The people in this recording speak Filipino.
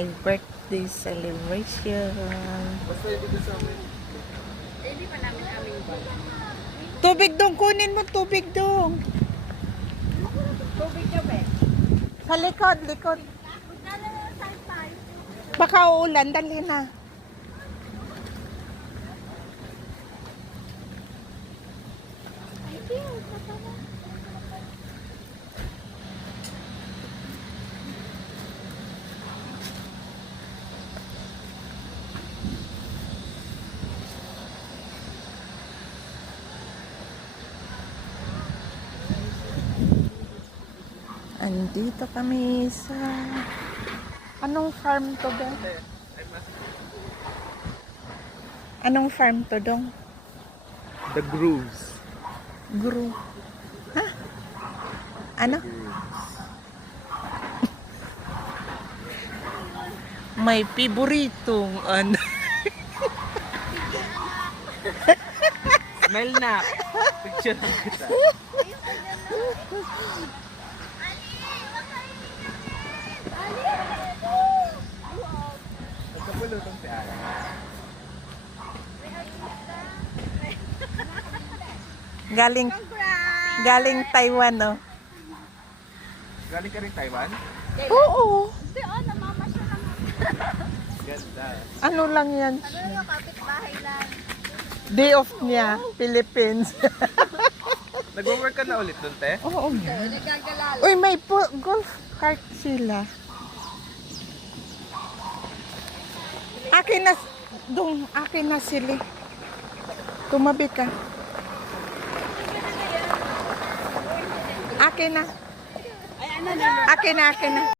my birthday celebration. Basta dito sa amin. Hindi pa namin Tubig dong, kunin mo tubig dong. tubig niyo, be. Sa likod, likod. Baka uulan, dali na. Andito kami sa... Anong farm to ba? Anong farm to dong? The Grooves. Guru. Ha? Ano? May piboritong ano. Smell na. Picture lang kita. Nagkapulutong si Ara. Galing Taiwan, no? Galing ka rin Taiwan? Oo. Hindi, namamasyal lang. Ganda. Ano lang yan? Ano yung kapitbahay lang? Day off niya, Philippines. Nag-work ka na ulit dun, te? Oo. Nagagalala. Uy, may golf cart sila. Akin na, akin na sila. Tumabi ka. Akin na. Ay, ano na? Akin na.